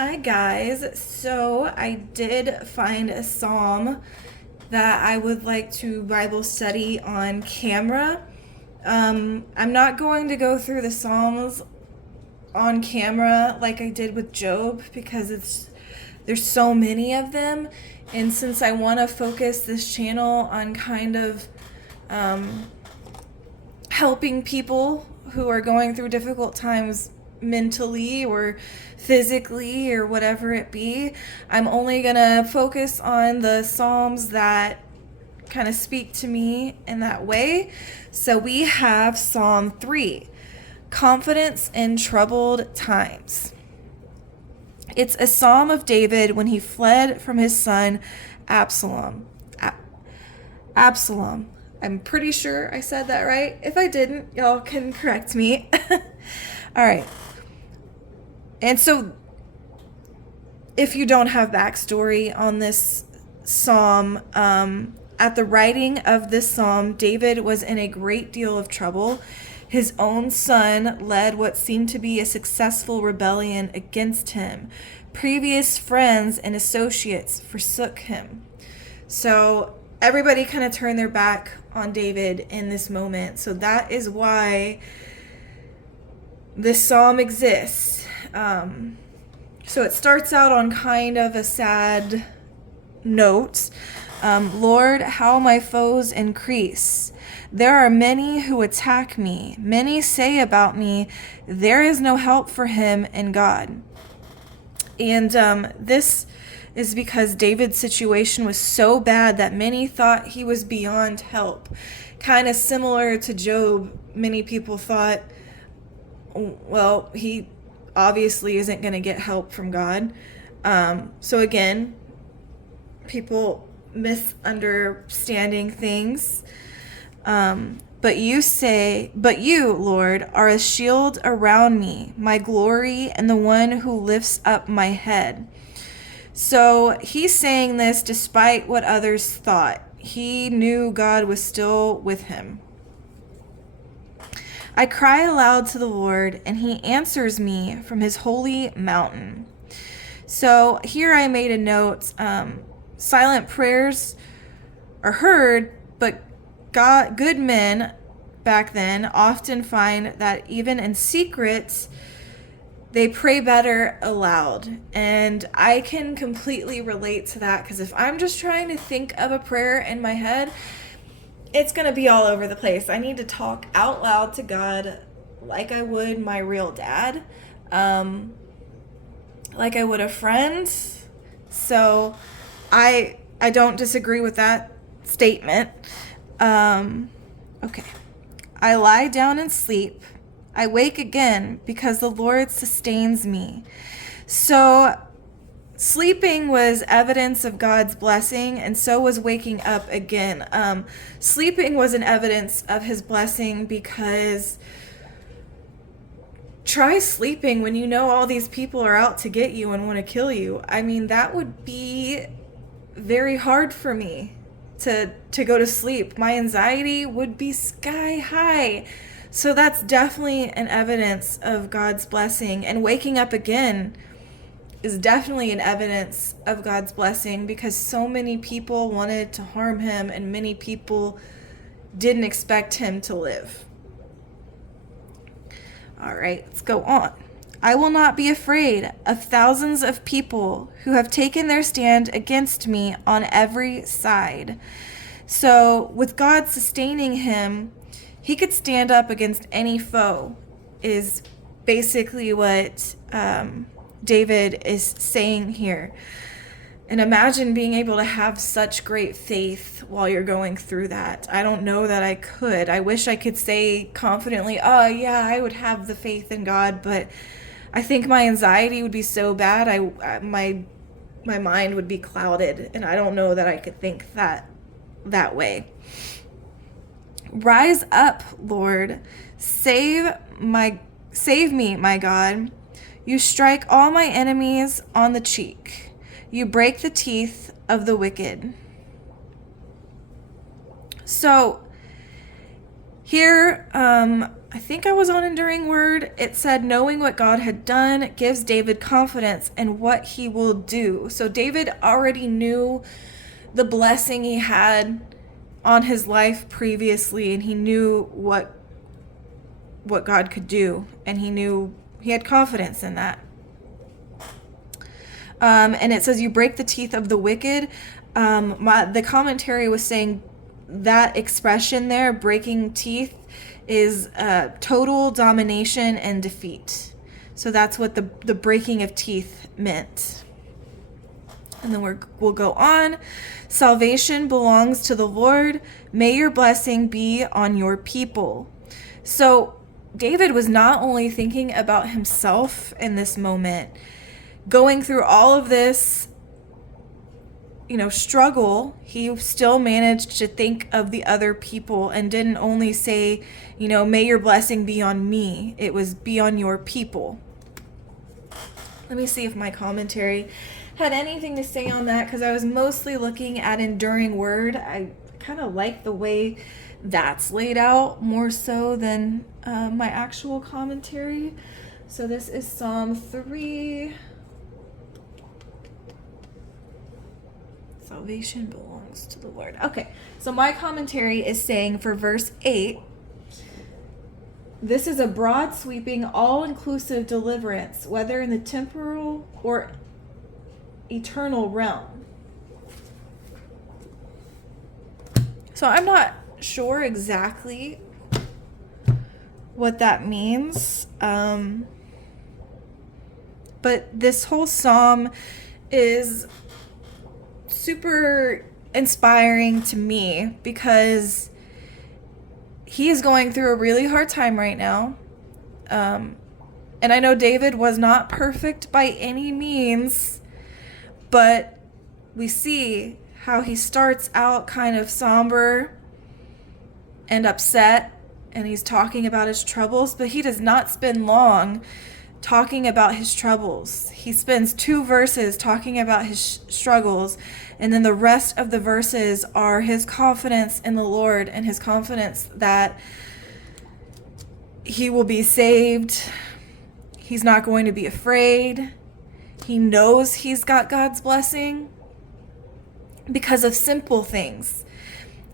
Hi guys. So I did find a psalm that I would like to Bible study on camera. I'm not going to go through the psalms on camera like I did with Job because there's so many of them, and since I want to focus this channel on kind of helping people who are going through difficult times mentally or physically or whatever it be, I'm only gonna focus on the Psalms that kind of speak to me in that way. So we have Psalm 3, Confidence in Troubled Times. It's a psalm of David when he fled from his son Absalom. Absalom. I'm pretty sure I said that right. If I didn't, y'all can correct me. All right. And so, if you don't have backstory on this psalm, at the writing of this psalm, David was in a great deal of trouble. His own son led what seemed to be a successful rebellion against him. Previous friends and associates forsook him. So everybody kind of turned their back on David in this moment. So that is why this psalm exists. So it starts out on kind of a sad note. Lord, how my foes increase. There are many who attack me. Many say about me, there is no help for him in God. And this is because David's situation was so bad that many thought he was beyond help. Kind of similar to Job, many people thought, well, he obviously isn't going to get help from God. So again, people misunderstanding things. But you, Lord, are a shield around me, my glory, and the one who lifts up my head. So he's saying this despite what others thought. He knew God was still with him. I cry aloud to the Lord, and he answers me from his holy mountain. So here I made a note. Silent prayers are heard, but good men back then often find that even in secret, they pray better aloud. And I can completely relate to that, because if I'm just trying to think of a prayer in my head, it's going to be all over the place. I need to talk out loud to God like I would my real dad, like I would a friend. So I don't disagree with that statement. Okay. I lie down and sleep. I wake again because the Lord sustains me. So sleeping was evidence of God's blessing, and so was waking up again. Sleeping was an evidence of his blessing, because try sleeping when you know all these people are out to get you and want to kill you. I mean, that would be very hard for me to go to sleep. My anxiety would be sky high. So that's definitely an evidence of God's blessing. And waking up again is definitely an evidence of God's blessing, because so many people wanted to harm him and many people didn't expect him to live. All right, let's go on. I will not be afraid of thousands of people who have taken their stand against me on every side. So with God sustaining him, he could stand up against any foe, is basically what David is saying here. And imagine being able to have such great faith while you're going through that. I don't know that I could. I wish I could say confidently, oh yeah, I would have the faith in God, but I think my anxiety would be so bad, my mind would be clouded, and I don't know that I could think that way. Rise up, Lord. Save me, my God. You strike all my enemies on the cheek. You break the teeth of the wicked. So here I think I was on Enduring Word. It said, knowing what God had done gives David confidence in what he will do. So David already knew the blessing he had on his life previously, and he knew what God could do, and he had confidence in that. And it says, you break the teeth of the wicked. The commentary was saying that expression there, breaking teeth, is total domination and defeat. So that's what the breaking of teeth meant. And then we'll go on. Salvation belongs to the Lord. May your blessing be on your people. So David was not only thinking about himself in this moment, going through all of this, struggle, he still managed to think of the other people and didn't only say, may your blessing be on me. It was be on your people. Let me see if my commentary had anything to say on that, because I was mostly looking at Enduring Word. I kind of like the way that's laid out more so than my actual commentary. So this is Psalm 3. Salvation belongs to the Lord. Okay, so my commentary is saying for verse 8, this is a broad sweeping, all-inclusive deliverance, whether in the temporal or eternal realm. So I'm not sure exactly what that means, but this whole psalm is super inspiring to me because he is going through a really hard time right now. And I know David was not perfect by any means, but we see how he starts out kind of somber and upset, and he's talking about his troubles, but he does not spend long talking about his troubles. He spends 2 verses talking about his struggles, and then the rest of the verses are his confidence in the Lord and his confidence that he will be saved. He's not going to be afraid. He knows he's got God's blessing because of simple things.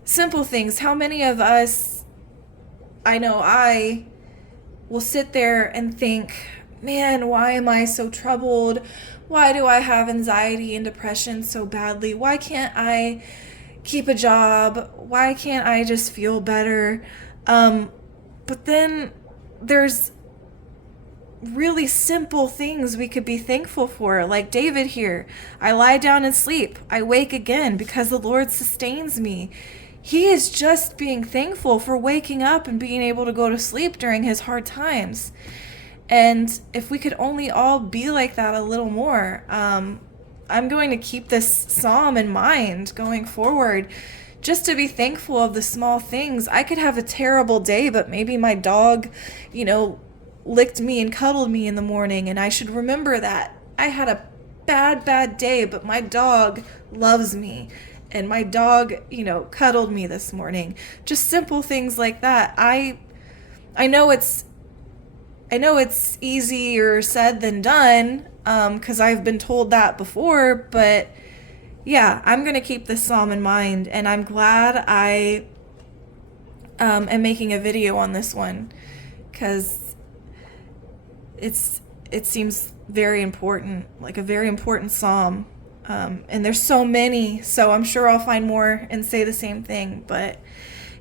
Simple things. How many of us, I know I will sit there and think, man, why am I so troubled? Why do I have anxiety and depression so badly? Why can't I keep a job? Why can't I just feel better? But then there's really simple things we could be thankful for, like David here. I lie down and sleep. I wake again because the Lord sustains me. He is just being thankful for waking up and being able to go to sleep during his hard times. And if we could only all be like that a little more, I'm going to keep this psalm in mind going forward, just to be thankful of the small things. I could have a terrible day, but maybe my dog, licked me and cuddled me in the morning, and I should remember that. I had a bad day, but my dog loves me, and my dog, cuddled me this morning. Just simple things like that. I know it's easier said than done, because I've been told that before, but yeah, I'm going to keep this psalm in mind, and I'm glad I am making a video on this one, because it seems very important, like a very important psalm, and there's so many, so I'm sure I'll find more and say the same thing. But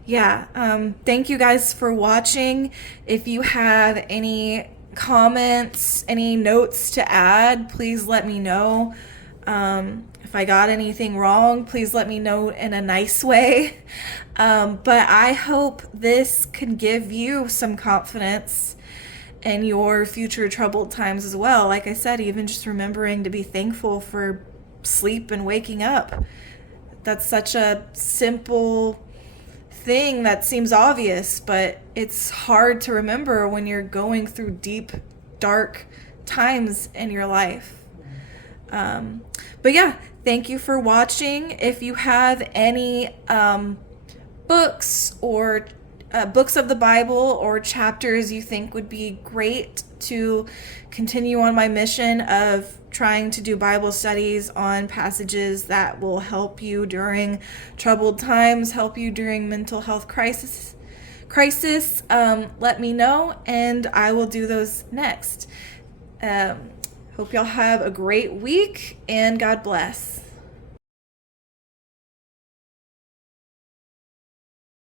yeah, thank you guys for watching. If you have any comments, any notes to add, please let me know. If I got anything wrong, please let me know in a nice way. But I hope this can give you some confidence in your future troubled times as well. Like I said, even just remembering to be thankful for sleep and waking up. That's such a simple thing that seems obvious, but it's hard to remember when you're going through deep, dark times in your life. But yeah, thank you for watching. If you have any books or books of the Bible or chapters you think would be great to continue on my mission of trying to do Bible studies on passages that will help you during troubled times, help you during mental health crisis, let me know, and I will do those next. Hope y'all have a great week, and God bless.